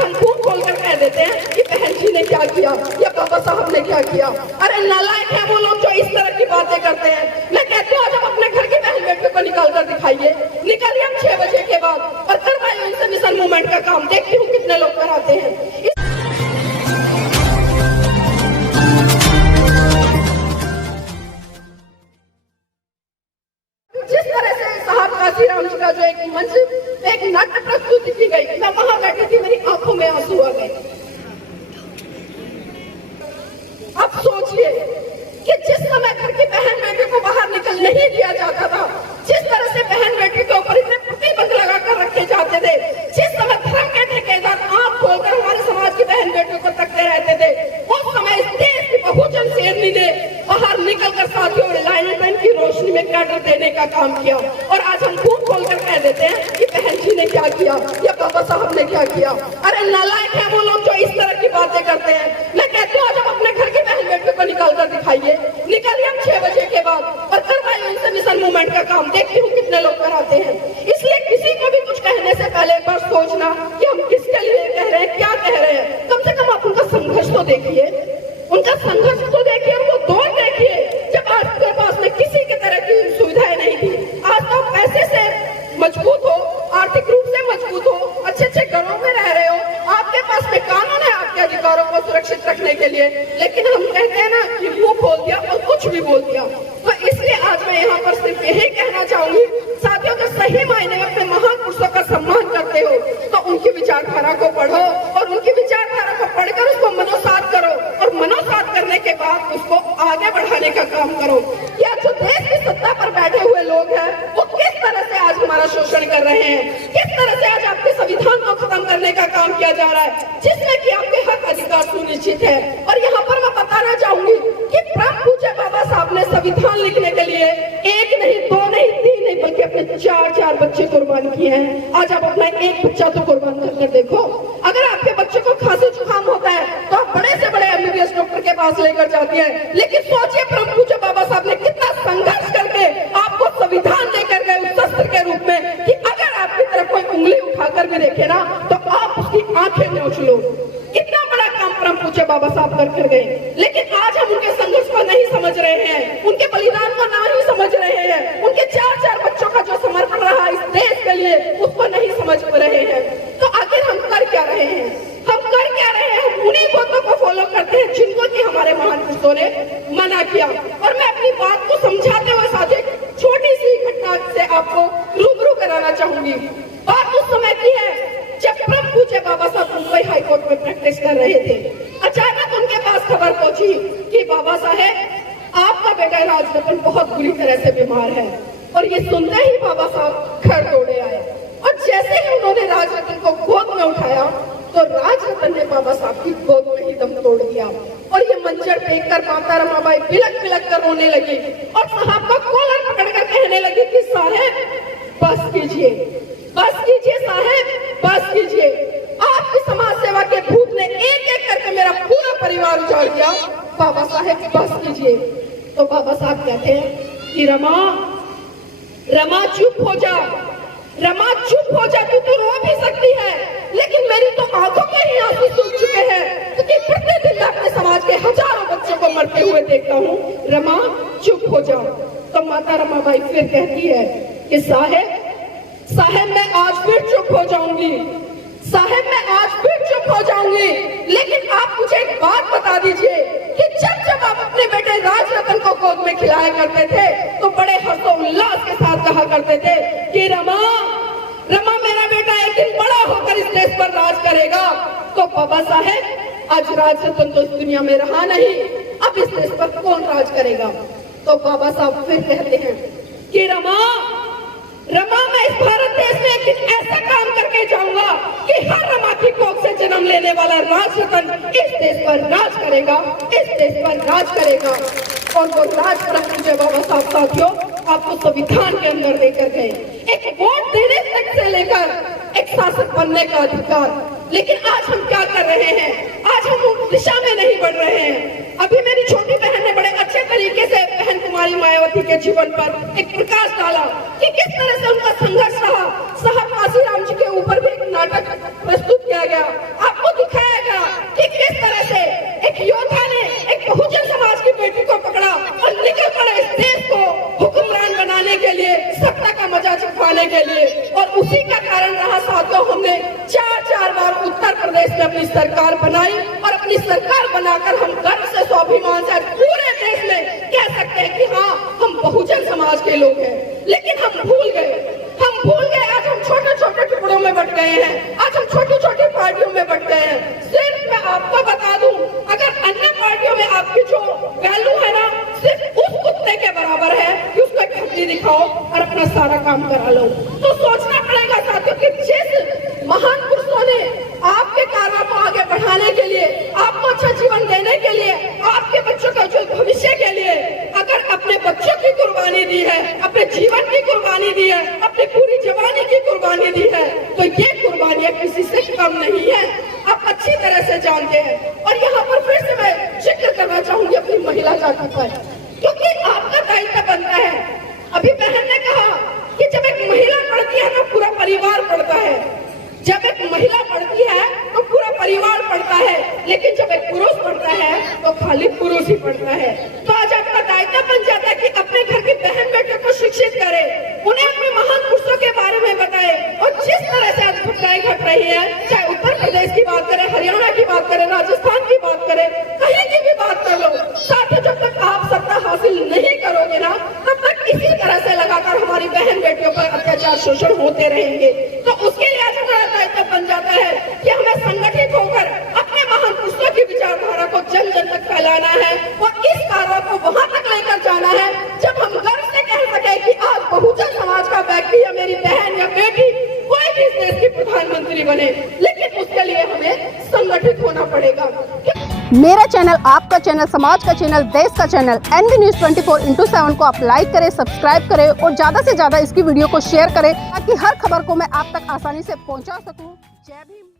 आज हम खूब खोल कर कह देते हैं कि बहन जी ने क्या किया या बाबा साहब ने क्या किया। अरे नालायक है वो लोग जो इस तरह की बातें करते हैं। मैं कहती हूँ आज हम अपने घर की बहन बेटियों को निकाल कर दिखाइए, निकालिए हम 6 बजे के बाद और करवाइए उनसे मिशन मूवमेंट का काम। देखती हूँ कितने लोग कराते हैं। जिस तरह से साहब काशीराम जी का जो एक मंच एक नाट्य प्रस्तुति की गई, मैं वहां बैठी थी, मेरी आंखों में आंसू आ गए। अब सोचिए कि जिस समय घर की बहन बेटी को बाहर निकल नहीं दिया जाता था, जिस तरह से बहन बेटी के ऊपर इतने प्रतिबंध लगाकर रखे जाते थे, जिस समय धर्म के ठेकेदार आंख खोलकर हमारे समाज की बहन बेटियों को तकते रहते थे, उस समय इस देश की बहुजन शेरनी ने बाहर निकलकर साथियों लालटेन की रोशनी में कैडर देने का काम किया। और आज हम खूब खोलकर कह देते हैं कि बहन जी ने क्या किया या बाबा साहब ने क्या किया। अरे नालायक है वो लोग जो इस तरह की बातें करते हैं। मैं कहती हूँ आज हम अपने घर की बहन बेटियों को निकाल कर दिखाइए, निकालिए हम 6 बजे के बाद और करवाइए उनसे मिशन मूवमेंट का काम। देखती हूँ कितने लोग कराते हैं। इसलिए किसी को भी कुछ कहने से पहले एक बार सोचना कि हम किसके लिए कह रहे हैं, क्या कह रहे हैं। कम से कम आप उनका संघर्ष तो देखिए, उनका संघर्ष तो देखिए, उनको दौड़ देखिए। जब आपके पास में किसी के तरह की सुविधाएं नहीं थी, आज तो आप पैसे से मजबूत हो, आर्थिक रूप से मजबूत हो, अच्छे अच्छे घरों में रह रहे हो, आपके पास में कानून है आपके अधिकारों को सुरक्षित रखने के लिए, लेकिन हम कहते हैं ना कि मुंह खोल दिया और कुछ भी बोल दिया। तो इसलिए आज मैं यहाँ पर सिर्फ यही कहना चाहूंगी, साथियों को सही मायने में अपने महान पुरुषों का सम्मान करते हो तो उनकी विचारधारा को पढ़ो और उनकी विचारधारा को पढ़कर उसको मनोसात करो और मनोसात करने के बाद उसको आगे बढ़ाने का काम करो। या जो देश की सत्ता पर बैठे हुए लोग हैं वो किस तरह से आज हमारा शोषण कर रहे हैं, किस तरह से आज आपके संविधान को खत्म करने का काम किया जा रहा है, जिसमें कि आपके हक अधिकार सुनिश्चित है। और यहाँ पर मैं बताना चाहूंगी कि परम पूज्य बाबा साहब ने संविधान लिखने के लिए 1 नहीं 2 नहीं 3 नहीं बल्कि अपने 4 बच्चे कुर्बान किए हैं। आज आप अपना एक बच्चा तो कुर्बान कर देखो। अगर आपके बच्चे को खांसी जुकाम होता है तो आप बड़े से बड़े एमबीबीएस डॉक्टर के पास लेकर जाती हैं, लेकिन सोचिए परम पूज्य बाबा साहब ने कितना संघर्ष करके आपको संविधान देकर गए उस शस्त्र के रूप में कि अगर आपकी तरफ कोई उंगली उठाकर भी देखे ना तो आप उसकी आंखें नोच लो। कितना बड़ा काम परम पूज्य बाबा साहब कर गए, लेकिन आज हम उनके संघर्ष को नहीं समझ रहे हैं, उनके बलिदान को नहीं समझ रहे हैं, उनके 4 बच्चों का जो समर्पण रहा इस देश के लिए उसको नहीं समझ रहे हैं। तो आखिर हम कर क्या रहे हैं, हम कर क्या रहे हैं? हम उन्हीं बातों को फॉलो करते हैं जिनको कि हमारे महान पुरुषों ने मना किया। और मैं अपनी बात को समझाते हुए साथ एक छोटी सी घटना से आपको रूबरू कराना चाहूंगी। बात उस समय की है जब परम पूज्य बाबा साहब मुंबई हाईकोर्ट में प्रैक्टिस कर रहे थे। अचानक उनके पास खबर पहुंची कि बाबा साहेब आपका बेटा राजरतन बहुत बुरी तरह से बीमार है। और ये सुनते ही बाबा साहब घर दौड़े आए और जैसे ही उन्होंने राजरतन को गोद में उठाया तो राजरतन ने बाबा साहब की गोद में ही दम तोड़ दिया। और ये मंजर देखकर माता रमाबाई बिलक बिलक कर रोने लगी और साहब का कॉलर पकड़कर कहने लगी कि साहब बस कीजिए साहब, बस कीजिए। आपकी समाज सेवा के भूत ने एक एक करके मेरा पूरा परिवार उजाड़ दिया। बाबा साहब बस कीजिए। तो बाबा साहब कहते हैं कि रमा चुप हो जा, रमा चुप हो जा, तू तो रो भी सकती है लेकिन मेरी तो आंखों में ही आंसू सूख चुके हैं क्योंकि प्रतिदिन अपने समाज के हजारों बच्चों को मरते हुए देखता हूँ। रमा चुप हो जा। तो माता रमाबाई फिर कहती है कि साहेब मैं आज फिर चुप हो जाऊंगी, साहेब मैं आज फिर चुप हो जाऊंगी, लेकिन आप मुझे एक बात बता दीजिए कि जब आप अपने बेटे राजरतन को गोद में खिलाया करते थे तो बड़े हर्षोल्लास के साथ कहा करते थे कि रमा मेरा बेटा एक दिन बड़ा होकर इस देश पर राज करेगा। तो बाबा साहेब आज राजरतन तो इस दुनिया में रहा नहीं, अब इस देश पर कौन राज करेगा? तो बाबा साहब फिर कहते हैं कि रमा मैं इस भारत देश में एक दिन ऐसा काम करके जाऊंगा कि हर रमा की कोख से जन्म लेने वाला राजरतन इस देश पर राज करेगा, इस देश पर राज करेगा। और वो राज परम पूज्य बाबा साहब साथियों आपको संविधान के अंदर लेकर गए, एक वोट देने तक से लेकर एक शासक बनने का अधिकार। लेकिन आज हम क्या कर रहे हैं? आज हम उस दिशा में नहीं बढ़ रहे हैं। अभी मेरी छोटी बहन ने बड़े अच्छे तरीके से बहन कुमारी मायावती के जीवन पर एक प्रकाश डाला कि किस तरह से उनका संघर्ष रहा। साहब काशीराम जी के ऊपर भी एक नाटक प्रस्तुत किया गया। आप प्रदेश में अपनी सरकार बनाई और अपनी सरकार बनाकर हम गर्व से स्वाभिमान से पूरे देश में कह सकते हैं कि हाँ, हम बहुजन समाज के लोग हैं। लेकिन हम भूल गए आज हम छोटे छोटे टुकड़ों में बट गए हैं, आज हम छोटी छोटी पार्टियों में बट गए हैं। सिर्फ मैं आपको बता दूं, अगर अन्य पार्टियों में आपकी जो वैल्यू है ना, सिर्फ उस कुत्ते के बराबर है कि उसको एक हड्डी दिखाओ और अपना सारा काम करा लो। तो सोचना पड़ेगा साथियों कि जिस महान पुरुषों ने आपके कार्यों को आगे बढ़ाने के लिए, आपको अच्छा जीवन देने के लिए, आपके बच्चों के उज्जवल भविष्य के लिए अगर अपने बच्चों की कुर्बानी दी है, अपने जीवन की कुर्बानी दी है, अपनी पूरी जवानी की कुर्बानी दी है, तो ये कुर्बानियां किसी से कम नहीं है, आप अच्छी तरह से जानते हैं। और यहाँ पर फिर से मैं जिक्र करना चाहूंगी अपनी महिला जाति पर, क्योंकि आपका दायित्व बनता है। अभी बहन ने कहा कि जब एक महिला पढ़ती है तो पूरा परिवार पढ़ता है, जब एक महिला पढ़ती है तो पूरा परिवार पढ़ता है, लेकिन जब एक पुरुष पढ़ता है तो खाली पुरुष ही पढ़ता है। तो आज आपका दायित्व बन जाता है कि अपने घर की बहन बेटियों को शिक्षित करें, उन्हें अपने महान पुरुषों के बारे में बताएं। और जिस तरह से आज घटनाएं घट रही है, चाहे उत्तर प्रदेश की बात करें, हरियाणा की बात करें, राजस्थान की बात करें, कहीं की भी बात कर लो, साथियों जब तक आप सत्ता हासिल नहीं करोगे ना, तब तक इसी तरह से लगातार हमारी बहन बेटियों पर अत्याचार शोषण होते रहेंगे। तो उसके लिए आज हमारा दायित्व बन जाता है कि हमें संगठित होकर अपने महान पुरुषों की विचारधारा को जन जन तक फैलाना है और इस कार्य को वहां तक लेकर जाना है जब हम गर्व से कह सके कि आज बहुजन समाज का व्यक्ति या मेरी बहन या बेटी कोई भी इस देश की प्रधानमंत्री बने, लेकिन उसके लिए हमें संगठित होना पड़ेगा। मेरा चैनल, आपका चैनल, समाज का चैनल, देश का चैनल NV News 24/7 को आप लाइक करें, सब्सक्राइब करें और ज्यादा से ज्यादा इसकी वीडियो को शेयर करें ताकि हर खबर को मैं आप तक आसानी से पहुंचा सकूं। जय भीम।